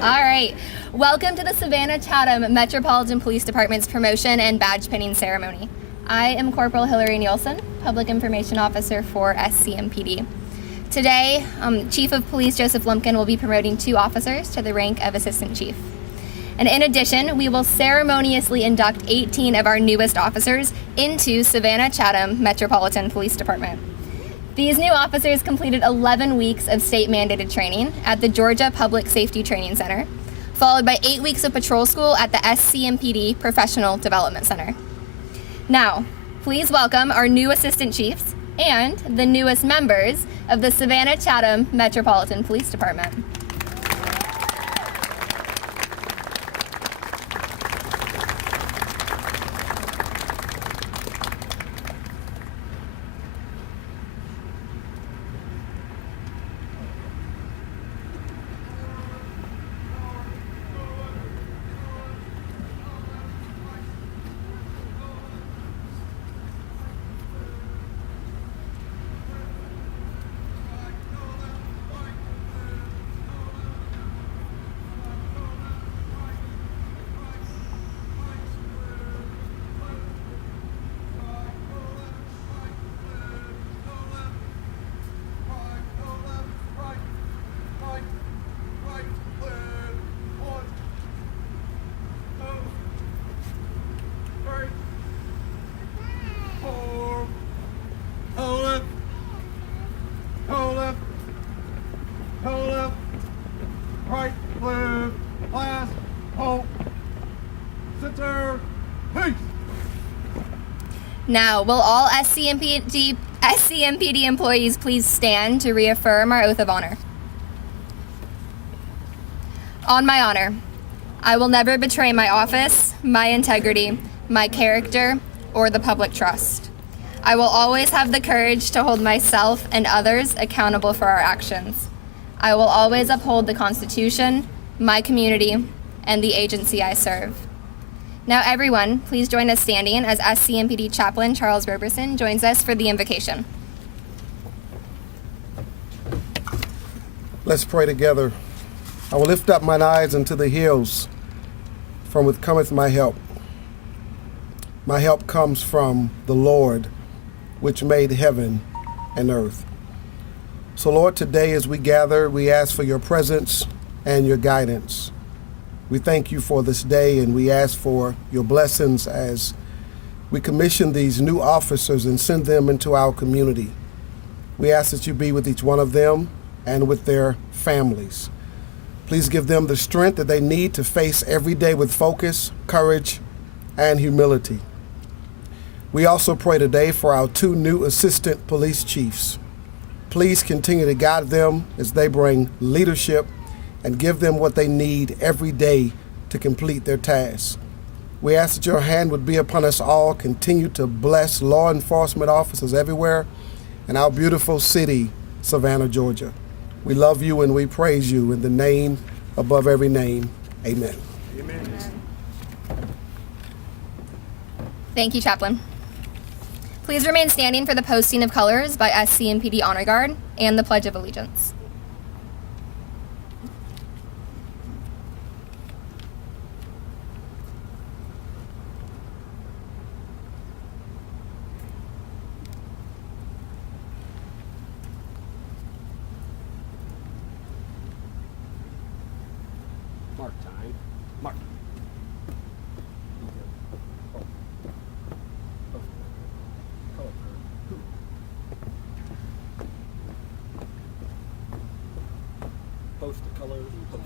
All right. Welcome to the Savannah-Chatham Metropolitan Police Department's promotion and badge pinning ceremony. I am Corporal Hillary Nielsen, Public Information Officer for SCMPD. Today, Chief of Police Joseph Lumpkin will be promoting 2 officers to the rank of Assistant Chief. And in addition, we will ceremoniously induct 18 of our newest officers into Savannah-Chatham Metropolitan Police Department. These new officers completed 11 weeks of state-mandated training at the Georgia Public Safety Training Center, followed by 8 weeks of patrol school at the SCMPD Professional Development Center. Now, please welcome our new Assistant Chiefs and the newest members of the Savannah-Chatham Metropolitan Police Department. Now, will all SCMPD employees please stand to reaffirm our oath of honor? On my honor, I will never betray my office, my integrity, my character, or the public trust. I will always have the courage to hold myself and others accountable for our actions. I will always uphold the Constitution, my community, and the agency I serve. Now everyone, please join us standing as SCMPD Chaplain Charles Roberson joins us for the invocation. Let's pray together. I will lift up mine eyes unto the hills, from which cometh my help. My help comes from the Lord, which made heaven and earth. So Lord, today as we gather, we ask for your presence and your guidance. We thank you for this day, and we ask for your blessings as we commission these new officers and send them into our community. We ask that you be with each one of them and with their families. Please give them the strength that they need to face every day with focus, courage, and humility. We also pray today for our 2 new assistant police chiefs. Please continue to guide them as they bring leadership and give them what they need every day to complete their tasks. We ask that your hand would be upon us all. Continue to bless law enforcement officers everywhere in our beautiful city, Savannah, Georgia. We love you and we praise you in the name above every name. Amen. Amen. Thank you, Chaplain. Please remain standing for the posting of colors by SCMPD Honor Guard and the Pledge of Allegiance. Mark time. Mark. Post the colors and post.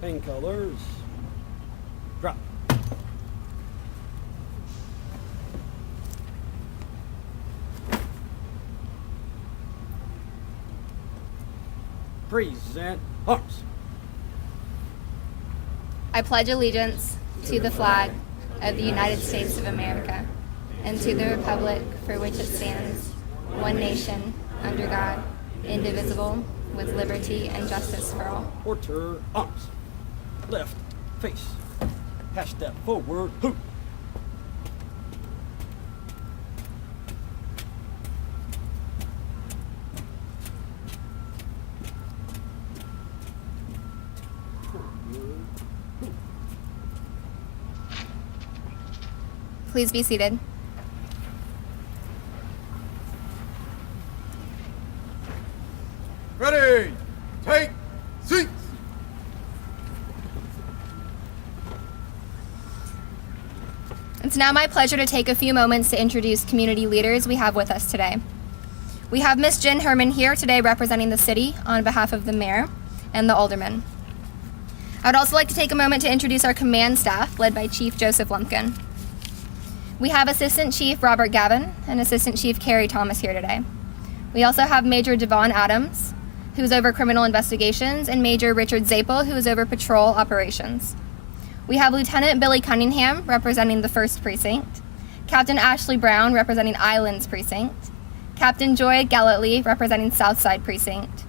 Hang colors. Drop. Present arms. I pledge allegiance to the flag of the United States of America and to the republic for which it stands, one nation, under God, indivisible, with liberty and justice for all. Quarter arms. Left face. Half step forward. Hoop. Please be seated. Ready, take seats. It's now my pleasure to take a few moments to introduce community leaders we have with us today. We have Miss Jen Herman here today representing the city on behalf of the mayor and the aldermen. I would also like to take a moment to introduce our command staff led by Chief Joseph Lumpkin. We have Assistant Chief Robert Gavin and Assistant Chief Kerry Thomas here today. We also have Major Devon Adams, who is over criminal investigations, and Major Richard Zapel, who is over patrol operations. We have Lieutenant Billy Cunningham representing the 1st Precinct, Captain Ashley Brown representing Islands Precinct, Captain Joy Gilluly representing Southside Precinct,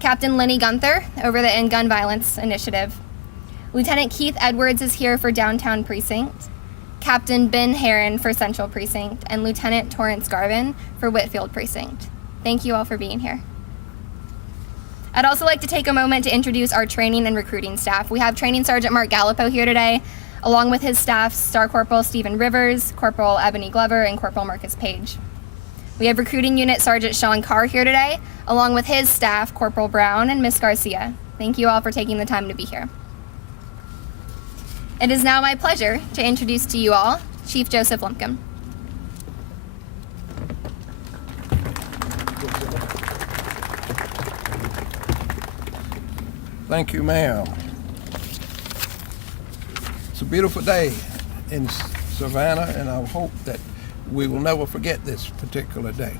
Captain Lenny Gunther over the End Gun Violence Initiative. Lieutenant Keith Edwards is here for Downtown Precinct, Captain Ben Heron for Central Precinct, and Lieutenant Torrance Garvin for Whitfield Precinct. Thank you all for being here. I'd also like to take a moment to introduce our training and recruiting staff. We have Training Sergeant Mark Gallipo here today, along with his staff, Star Corporal Stephen Rivers, Corporal Ebony Glover, and Corporal Marcus Page. We have Recruiting Unit Sergeant Sean Carr here today, along with his staff, Corporal Brown and Miss Garcia. Thank you all for taking the time to be here. It is now my pleasure to introduce to you all Chief Joseph Lumpkin. Thank you, ma'am. It's a beautiful day in Savannah, and I hope that we will never forget this particular day.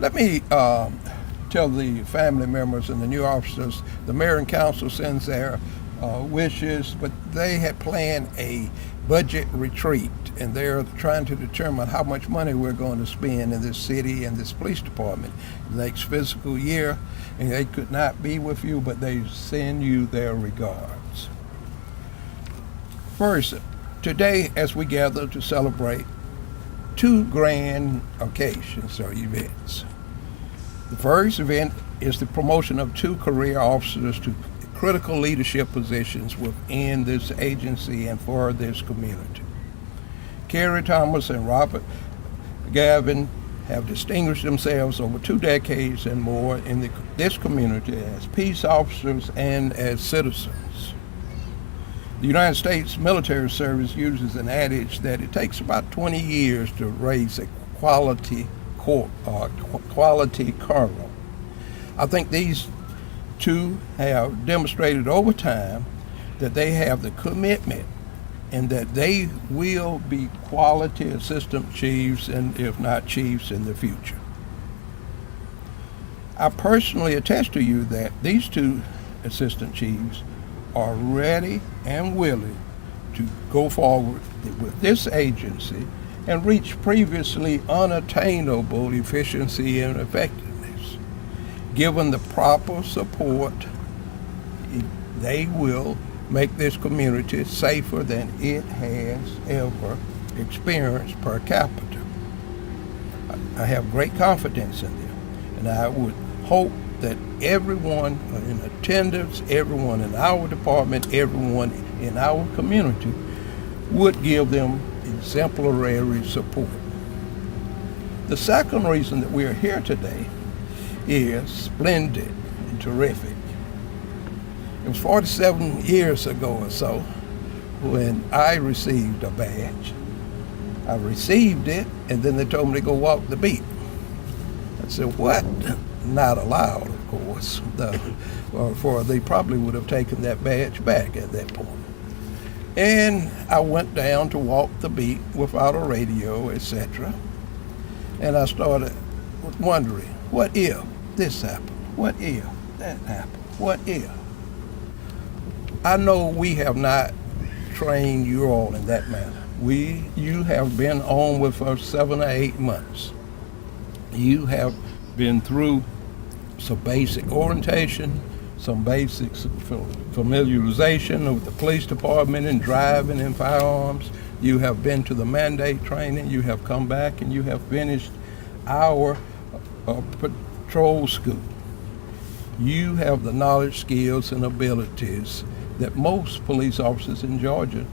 Let me tell the family members and the new officers, the mayor and council sends their wishes, but they had planned a budget retreat, and they're trying to determine how much money we're going to spend in this city and this police department next fiscal year, and they could not be with you, but they send you their regards. First, today as we gather to celebrate 2 grand occasions or events. The first event is the promotion of 2 career officers to critical leadership positions within this agency and for this community. Kerry Thomas and Robert Gavin have distinguished themselves over 2 decades and more in this community as peace officers and as citizens. The United States military service uses an adage that it takes about 20 years to raise a quality colonel. I think these 2 have demonstrated over time that they have the commitment and that they will be quality assistant chiefs, and if not chiefs, in the future. I personally attest to you that these 2 assistant chiefs are ready and willing to go forward with this agency and reach previously unattainable efficiency and effectiveness. Given the proper support, they will make this community safer than it has ever experienced per capita. I have great confidence in them, and I would hope that everyone in attendance, everyone in our department, everyone in our community would give them exemplary support. The second reason that we are here today is splendid and terrific. It was 47 years ago or so when I received a badge. I received it, and then they told me to go walk the beat. I said, what? Not allowed, of course, for they probably would have taken that badge back at that point. And I went down to walk the beat without a radio, etc. And I started wondering, what if this happened? What if that happened? What if? I know we have not trained you all in that manner. You have been on with us 7 or 8 months. You have been through some basic orientation, some basic familiarization with the police department and driving and firearms. You have been to the mandate training. You have come back and you have finished our patrol school. You have the knowledge, skills, and abilities that most police officers in Georgia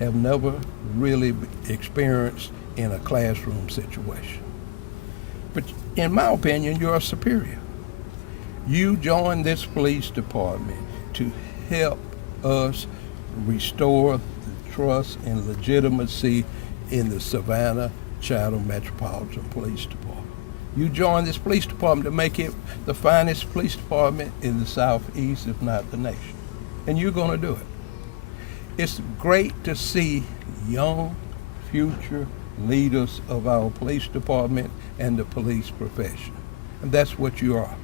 have never really experienced in a classroom situation. But in my opinion, you're a superior. You joined this police department to help us restore the trust and legitimacy in the Savannah-Chatham Metropolitan Police Department. You joined this police department to make it the finest police department in the Southeast, if not the nation. And you're going to do it. It's great to see young, future leaders of our police department and the police profession. And that's what you are.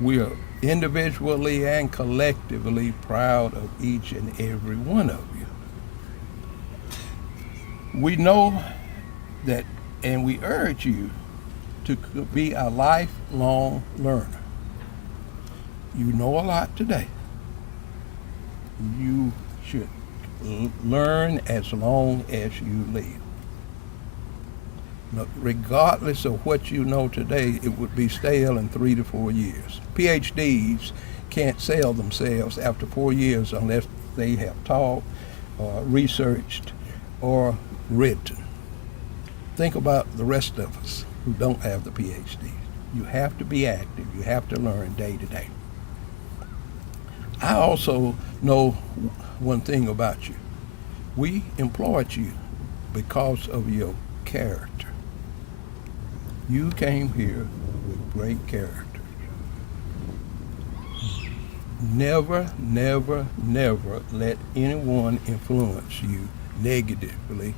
We are individually and collectively proud of each and every one of you. We know that, and we urge you to be a lifelong learner. You know a lot today. You should learn as long as you live. Now, regardless of what you know today, it would be stale in 3 to 4 years. PhDs can't sell themselves after 4 years unless they have taught, researched, or written. Think about the rest of us who don't have the PhD. You have to be active. You have to learn day to day. I also know one thing about you. We employed you because of your character. You came here with great character. Never, never, never let anyone influence you negatively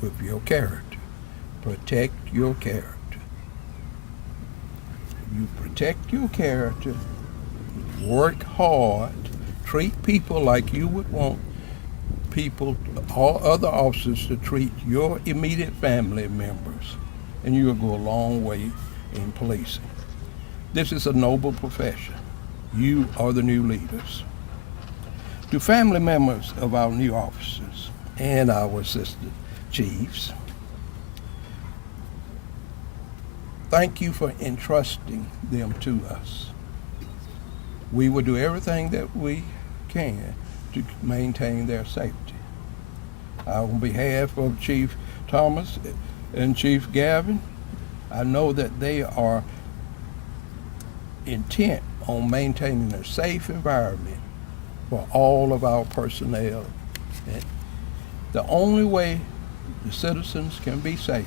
with your character. Protect your character. You protect your character, work hard, treat people like you would want people, all other officers, to treat your immediate family members, and you'll go a long way in policing. This is a noble profession. You are the new leaders. To family members of our new officers and our assistant chiefs, thank you for entrusting them to us. We will do everything that we can to maintain their safety. On behalf of Chief Thomas and Chief Gavin, I know that they are intent on maintaining a safe environment for all of our personnel. And the only way the citizens can be safe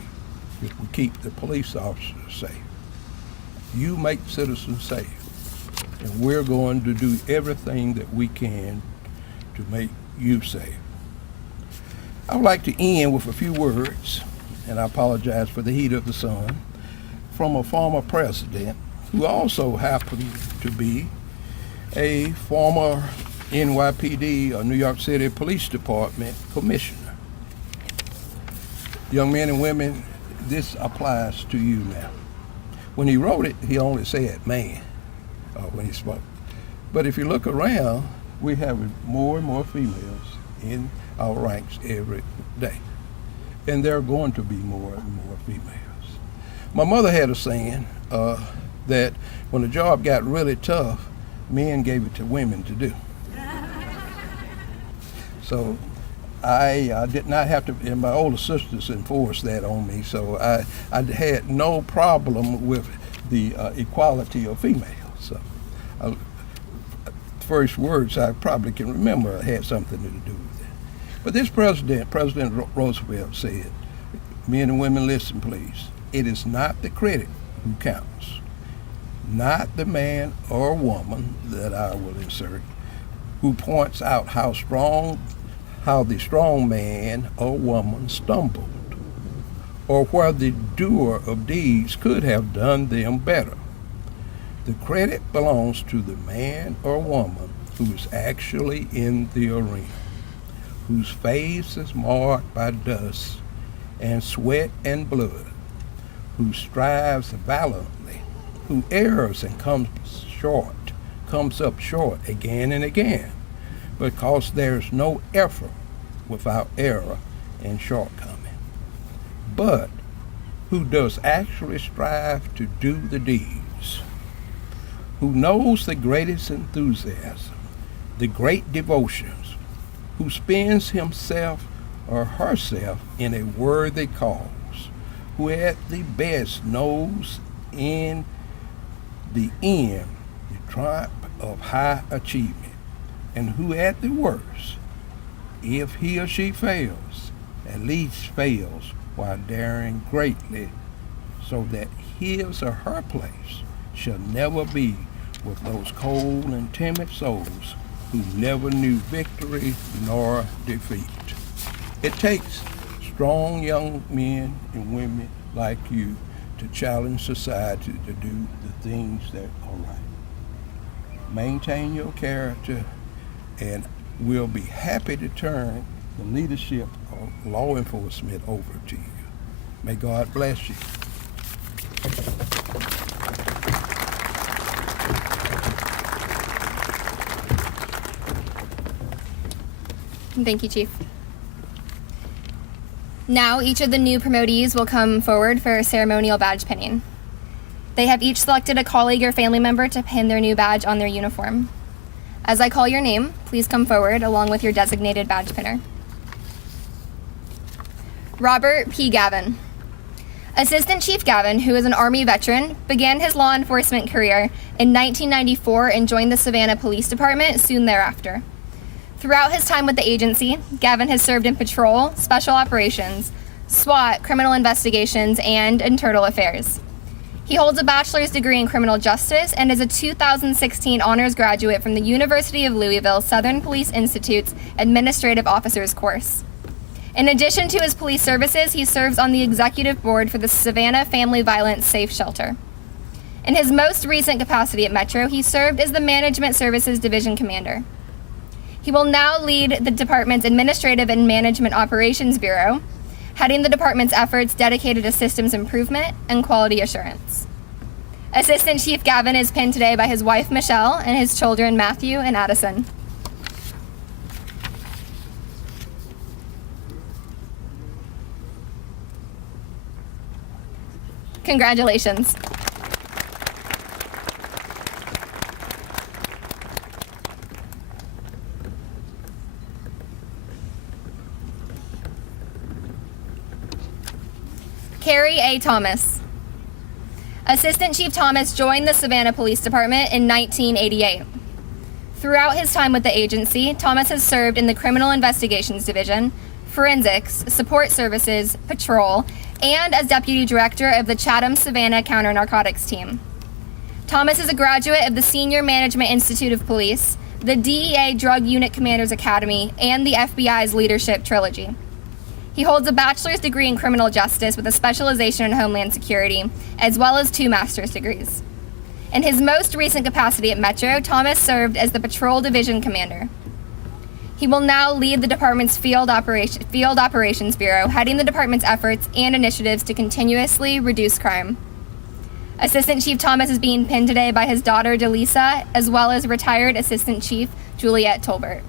is we keep the police officers safe. You make citizens safe, and we're going to do everything that we can to make you safe. I would like to end with a few words, and I apologize for the heat of the sun, from a former president who also happened to be a former NYPD or New York City Police Department commissioner. Young men and women, this applies to you now. When he wrote it, he only said man when he spoke. But if you look around, we have more and more females in our ranks every day. And there are going to be more and more females. My mother had a saying that when the job got really tough, men gave it to women to do. So I did not have to, and my older sisters enforced that on me, so I had no problem with the equality of females. So, first words I probably can remember had something to do with it. But this President Roosevelt said, men and women, listen please, it is not the critic who counts, not the man or woman that I will insert, who points out how the strong man or woman stumbled, or where the doer of deeds could have done them better. The credit belongs to the man or woman who is actually in the arena, whose face is marked by dust and sweat and blood, who strives valiantly, who errs and comes up short again and again, because there's no effort without error and shortcoming, but who does actually strive to do the deeds, who knows the greatest enthusiasm, the great devotions, who spends himself or herself in a worthy cause, who at the best knows in the end the triumph of high achievement, and who at the worst, if he or she fails, at least fails while daring greatly, so that his or her place shall never be with those cold and timid souls who never knew victory nor defeat. It takes strong young men and women like you to challenge society to do the things that are right. Maintain your character, and we'll be happy to turn the leadership of law enforcement over to you. May God bless you. Thank you, Chief. Now, each of the new promotees will come forward for ceremonial badge pinning. They have each selected a colleague or family member to pin their new badge on their uniform. As I call your name, please come forward along with your designated badge pinner. Robert P. Gavin. Assistant Chief Gavin, who is an Army veteran, began his law enforcement career in 1994 and joined the Savannah Police Department soon thereafter. Throughout his time with the agency, Gavin has served in patrol, special operations, SWAT, criminal investigations, and internal affairs. He holds a bachelor's degree in criminal justice and is a 2016 honors graduate from the University of Louisville Southern Police Institute's Administrative Officers course. In addition to his police services, he serves on the executive board for the Savannah Family Violence Safe Shelter. In his most recent capacity at Metro, he served as the Management Services Division Commander. He will now lead the department's Administrative and Management Operations Bureau, heading the department's efforts dedicated to systems improvement and quality assurance. Assistant Chief Gavin is pinned today by his wife, Michelle, and his children, Matthew and Addison. Congratulations. Kerry A. Thomas. Assistant Chief Thomas joined the Savannah Police Department in 1988. Throughout his time with the agency, Thomas has served in the Criminal Investigations Division, Forensics, Support Services, Patrol, and as Deputy Director of the Chatham-Savannah Counter-Narcotics Team. Thomas is a graduate of the Senior Management Institute of Police, the DEA Drug Unit Commanders Academy, and the FBI's Leadership Trilogy. He holds a bachelor's degree in criminal justice with a specialization in Homeland Security, as well as 2 master's degrees. In his most recent capacity at Metro, Thomas served as the Patrol Division Commander. He will now lead the department's Field Operations Bureau, heading the department's efforts and initiatives to continuously reduce crime. Assistant Chief Thomas is being pinned today by his daughter, Delisa, as well as retired Assistant Chief Juliet Tolbert.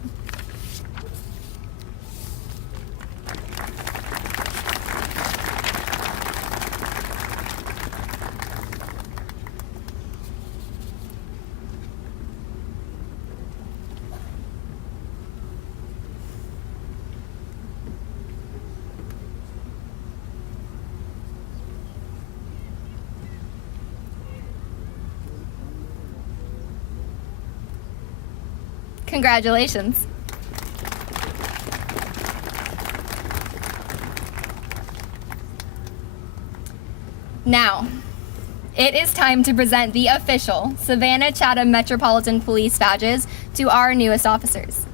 Congratulations. Now, it is time to present the official Savannah-Chatham Metropolitan Police badges to our newest officers.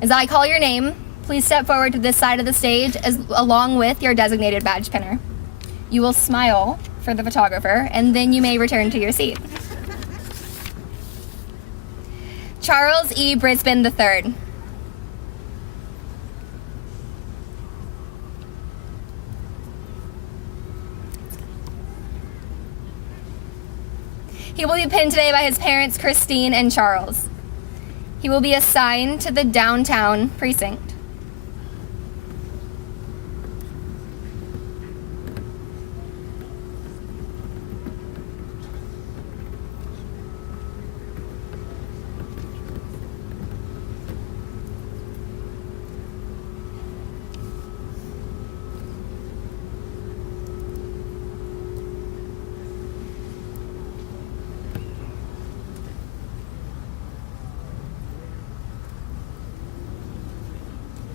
As I call your name, please step forward to this side of the stage along with your designated badge pinner. You will smile for the photographer, and then you may return to your seat. Charles E. Brisbin III. He will be pinned today by his parents, Christine and Charles. He will be assigned to the downtown precinct.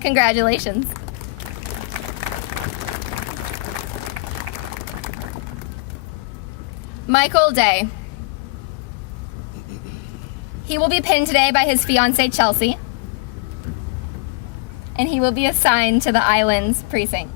Congratulations. Michael Day. He will be pinned today by his fiancée Chelsea, and he will be assigned to the Islands precinct.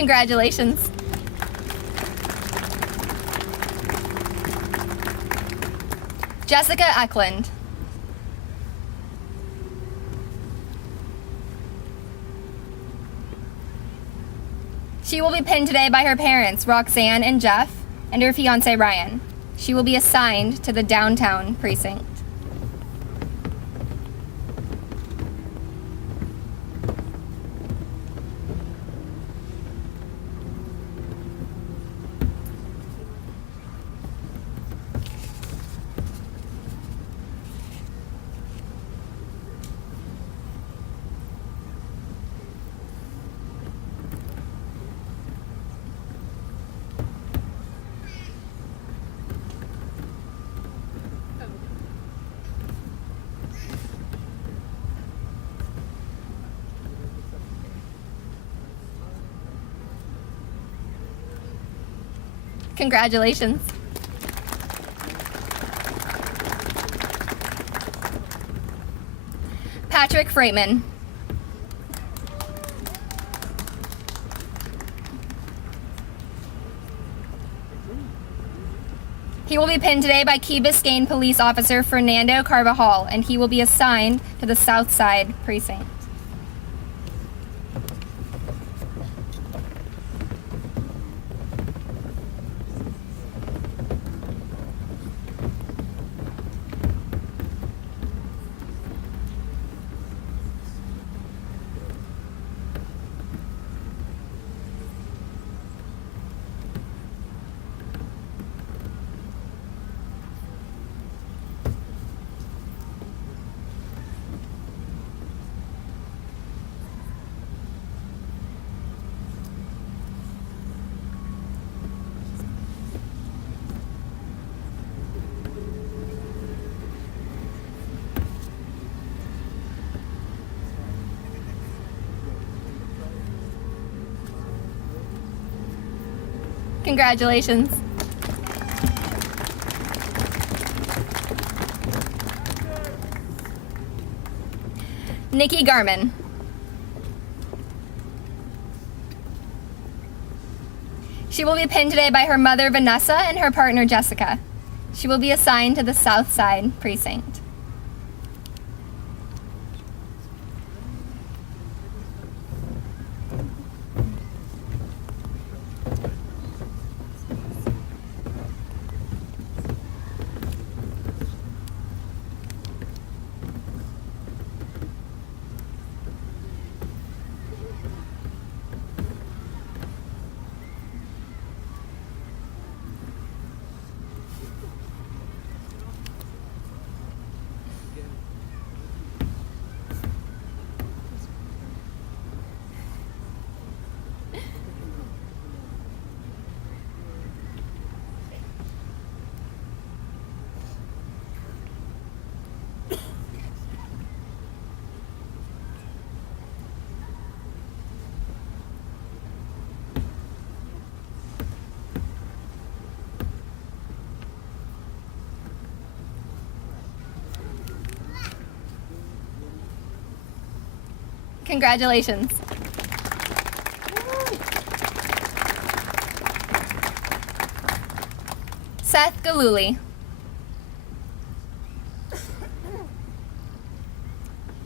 Congratulations. Jessica Ecklund. She will be pinned today by her parents, Roxanne and Jeff, and her fiancé, Ryan. She will be assigned to the downtown precinct. Congratulations. Patrick Freinan. He will be pinned today by Key Biscayne Police Officer Fernando Carvajal, and he will be assigned to the South Side precinct. Congratulations. Nickki Garman. She will be pinned today by her mother, Vanessa, and her partner, Jessica. She will be assigned to the South Side precinct. Congratulations. Seth Gilluly.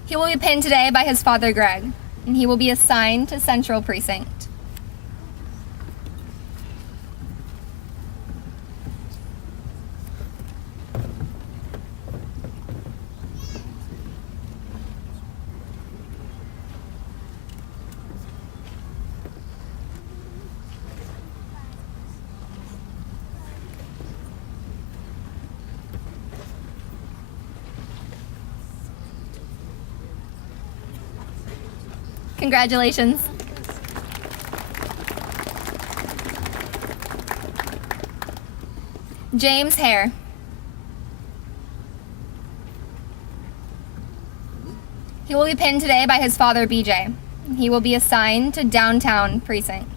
He will be pinned today by his father, Greg, and he will be assigned to Central Precinct. Congratulations. James Haire. He will be pinned today by his father, BJ. He will be assigned to Downtown Precinct.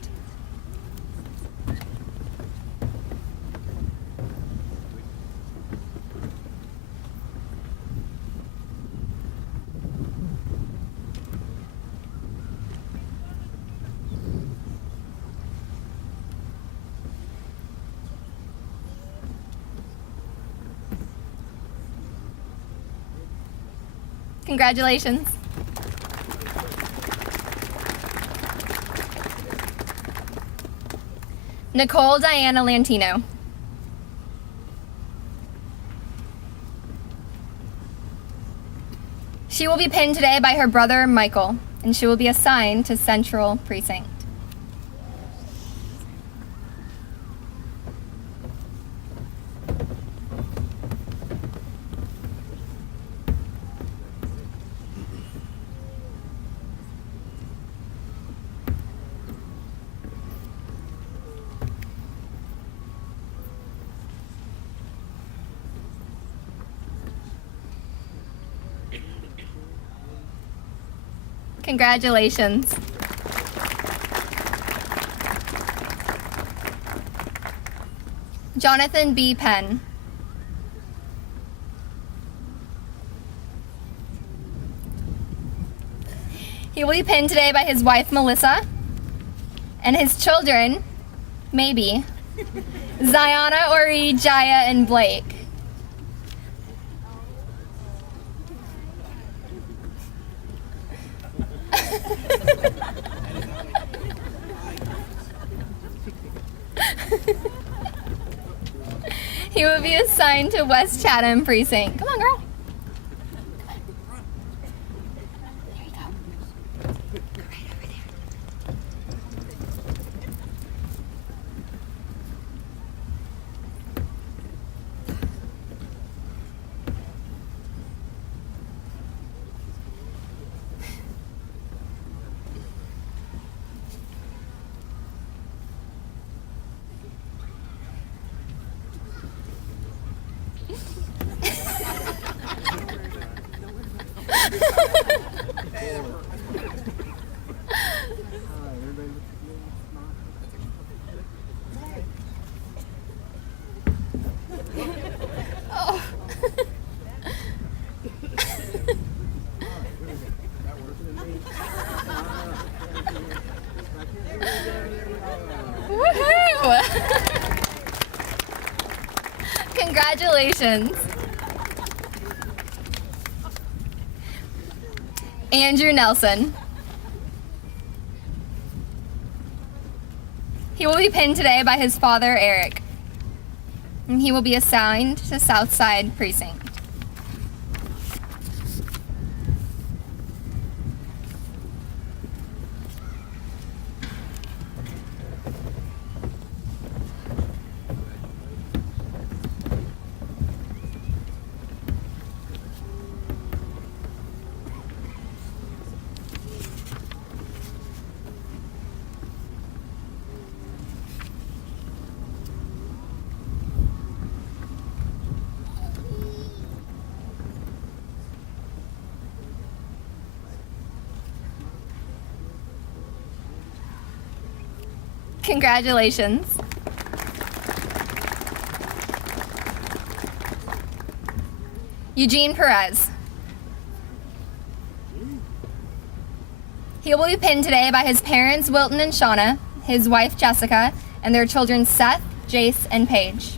Congratulations. Nicole Diana Lantino. She will be pinned today by her brother, Michael, and she will be assigned to Central Precinct. Congratulations. Jonathan B. Penn. He will be pinned today by his wife, Melissa, and his children, maybe, Ziana, Ori, Jaya, and Blake. He will be assigned to West Chatham Precinct. Come on, girl. There you go. Go right over there. Oh. Woohoo! Congratulations. Andrew Nelson. He will be pinned today by his father, Eric, and he will be assigned to Southside Precinct. Congratulations. Eugene Perez. He will be pinned today by his parents, Wilton and Shauna, his wife, Jessica, and their children, Seth, Jace, and Paige.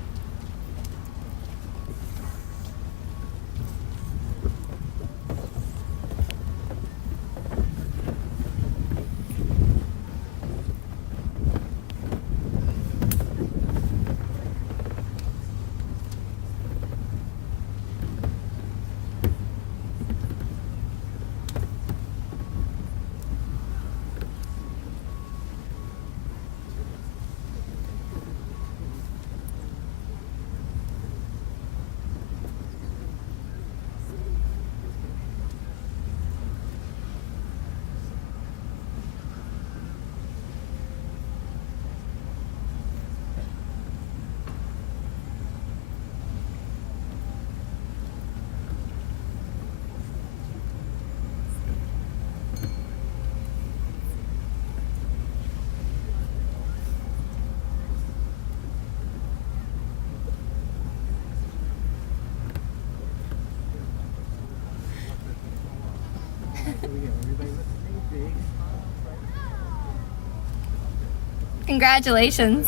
Congratulations.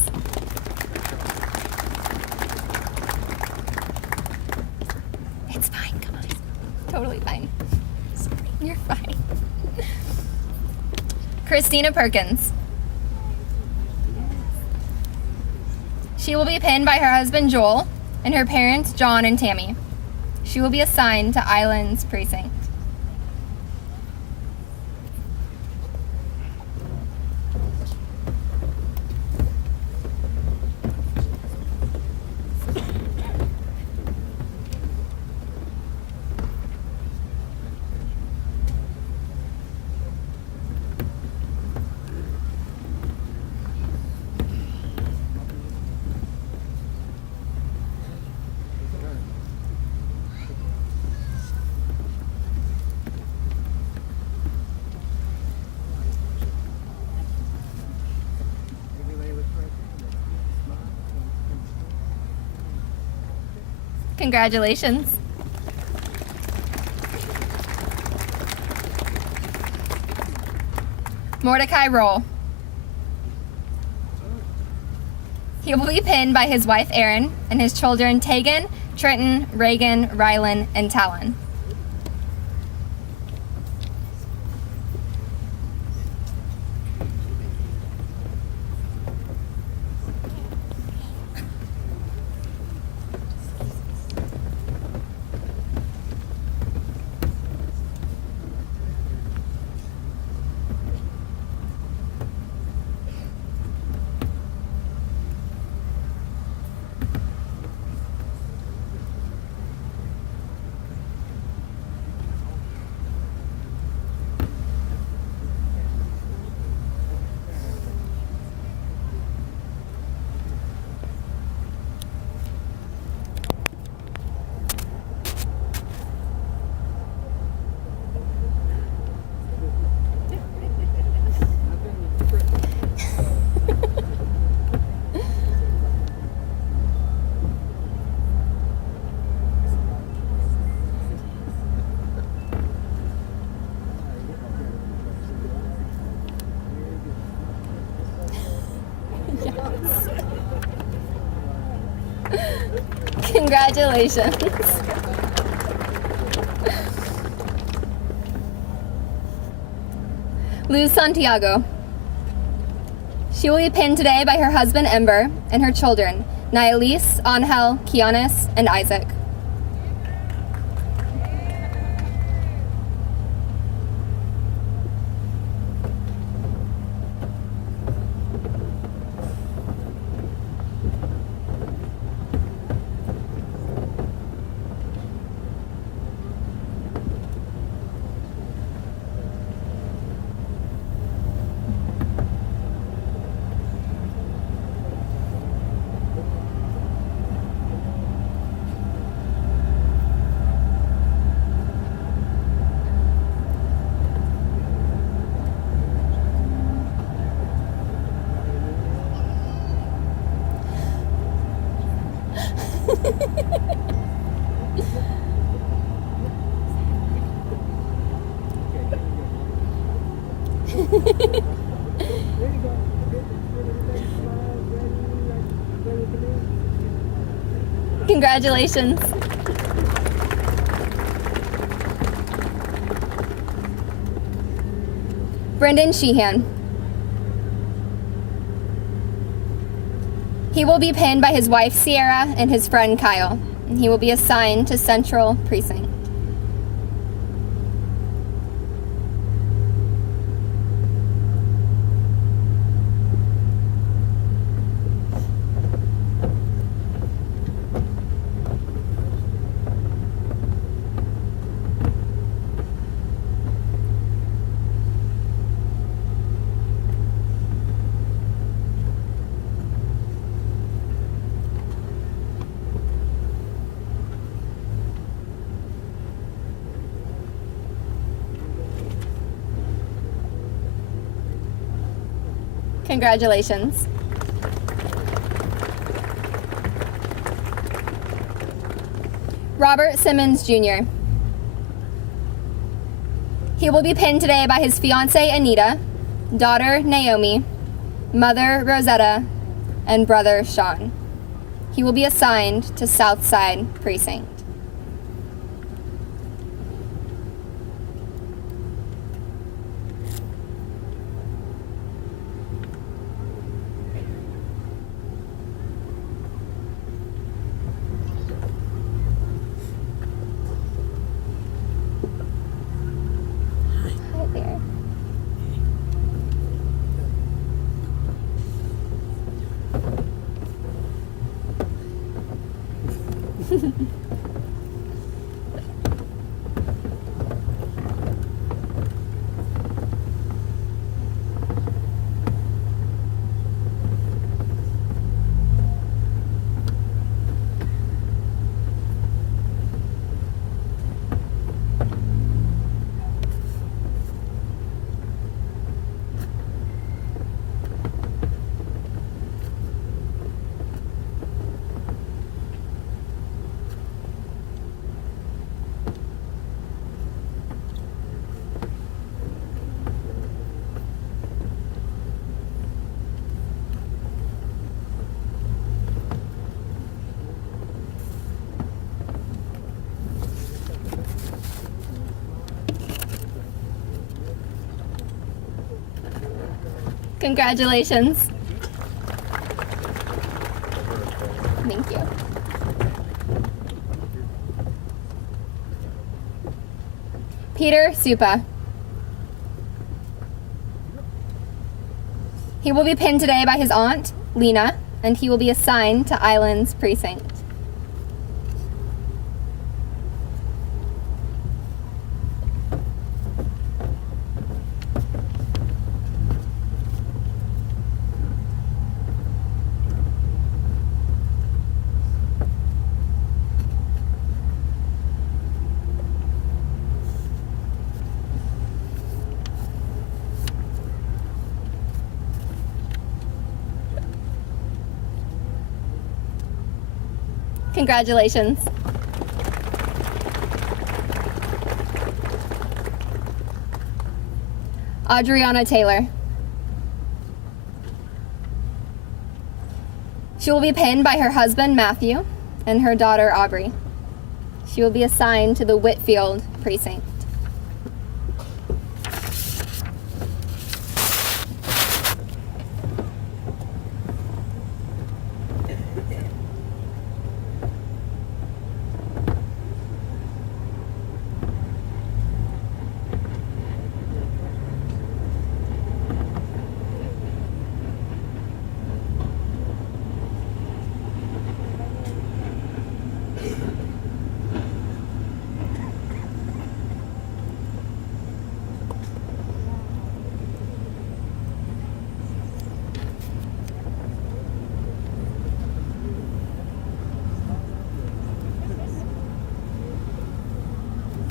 It's fine, come on. Totally fine. You're fine. Christina Perkins. She will be pinned by her husband Joel and her parents John and Tammy. She will be assigned to Islands Precinct. Congratulations. Mordecai Rolle. He will be pinned by his wife Erin and his children Tegan, Trenton, Reagan, Rylan, and Talon. Congratulations. Luz Santiago. She will be pinned today by her husband Ember and her children, Nialise, Angel, Kianis, and Isaac. Congratulations. Brenden Sheahan. He will be pinned by his wife Sierra and his friend Kyle. And he will be assigned to Central Precinct. Congratulations. Robert Simmons Jr. He will be pinned today by his fiancée Anita, daughter Naomi, mother Rosetta, and brother Sean. He will be assigned to Southside Precinct. Hi there. Congratulations. Thank you. Peter Suppa. He will be pinned today by his aunt, Lena, and he will be assigned to Islands Precinct. Congratulations. Andriana Taylor. She will be pinned by her husband, Matthew, and her daughter, Aubrey. She will be assigned to the Whitfield Precinct.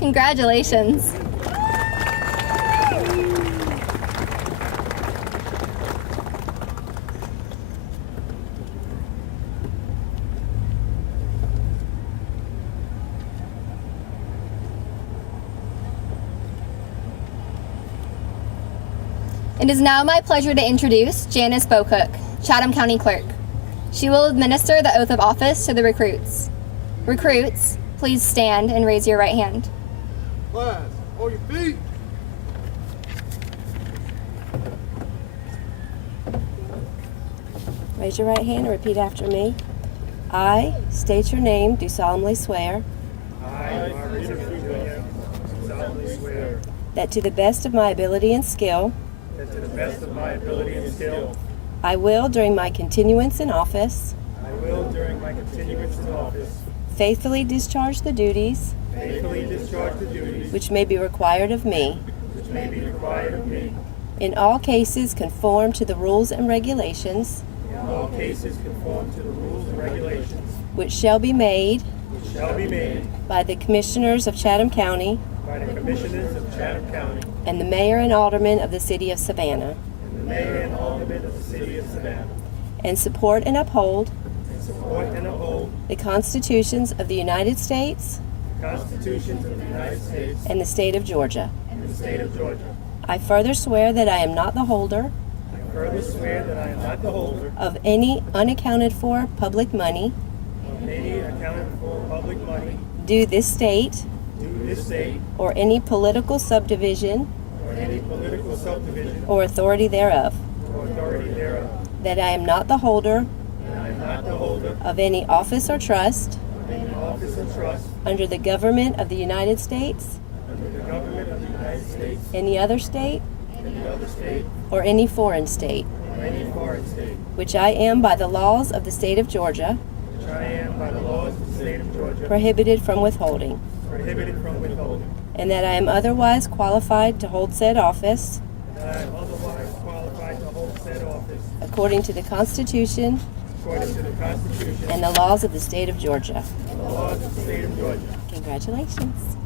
Congratulations. It is now my pleasure to introduce Janice Bocook, Chatham County Clerk. She will administer the oath of office to the recruits. Recruits, please stand and raise your right hand. Class, hold your feet. Raise your right hand and repeat after me. I state your name, do solemnly swear I, solemnly swear that to the best of my ability and skill, that to the best of my ability and skill, I will, during my continuance in office, I will, during my continuance in office, faithfully discharge the duties faithfully discharge the duties which may be required of me, which may be required of me, in all cases conform to the rules and regulations in all cases conform to the rules and regulations which shall be made which shall be made by the Commissioners of Chatham County by the Commissioners of Chatham County and the Mayor and Aldermen of the City of Savannah, and the Mayor and Aldermen of the City of Savannah, and support and uphold and support and uphold the constitutions of the United States the constitutions of the United States and the state of Georgia, and in the state of Georgia. I further swear that I am not the holder I further swear that I am not the holder of any unaccounted for public money of any accounted for public money due this state due this state or any political subdivision or any political subdivision or authority thereof, or authority thereof. that I am not the holder And I am not the holder of any office or trust of any office or trust under the government of the United States, under the government of the United States, any other state, any other state, or any foreign state, or any foreign state, which I am by the laws of the state of Georgia which I am by the laws of the state of Georgia prohibited from withholding, prohibited from withholding. and that I am otherwise qualified to hold said office And I am otherwise qualified to hold said office according to the Constitution according to the Constitution and the laws of the state of Georgia. and the laws of the state of Georgia. Congratulations.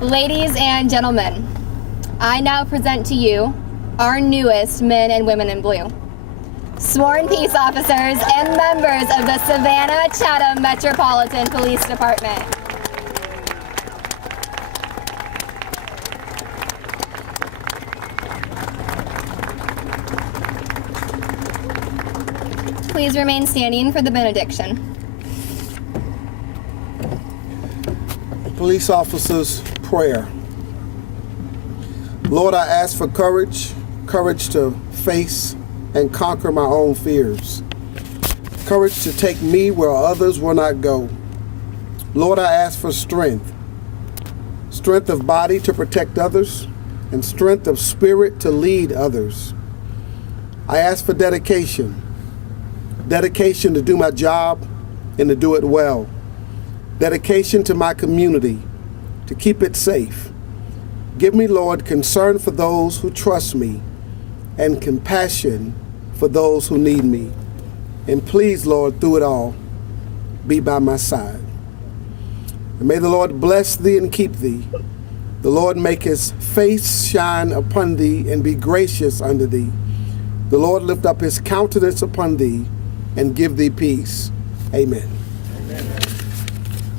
Ladies and gentlemen, I now present to you our newest men and women in blue. Sworn peace officers and members of the Savannah-Chatham Metropolitan Police Department. Please remain standing for the benediction. Police officers' prayer. Lord, I ask for courage to face and conquer my own fears, courage to take me where others will not go. Lord, I ask for strength of body to protect others, and strength of spirit to lead others. I ask for dedication to do my job and to do it well. Dedication to my community, to keep it safe. Give me, Lord, concern for those who trust me and compassion for those who need me. And please, Lord, through it all, be by my side. And may the Lord bless thee and keep thee. The Lord make his face shine upon thee and be gracious unto thee. The Lord lift up his countenance upon thee and give thee peace. Amen.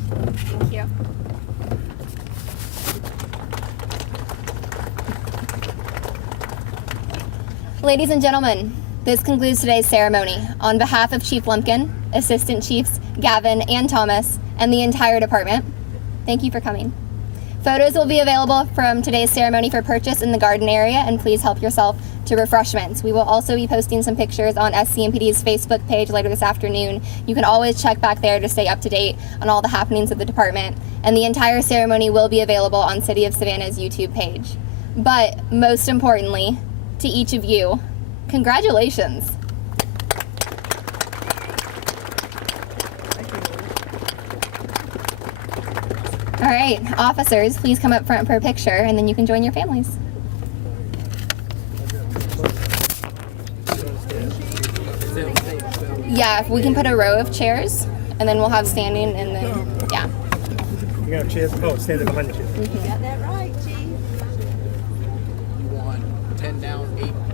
Thank you. Ladies and gentlemen, this concludes today's ceremony. On behalf of Chief Lumpkin, Assistant Chiefs Gavin and Thomas, and the entire department, thank you for coming. Photos will be available from today's ceremony for purchase in the garden area, and please help yourself to refreshments. We will also be posting some pictures on SCMPD's Facebook page later this afternoon. You can always check back there to stay up to date on all the happenings of the department, and the entire ceremony will be available on City of Savannah's YouTube page. But most importantly, to each of you, congratulations. All right, officers, please come up front for a picture, and then you can join your families. Yeah, if we can put a row of chairs, and then we'll have standing, and then, yeah. You got chairs? Oh, stand behind the chair. Got that right, Chief. 1, 10 down, 8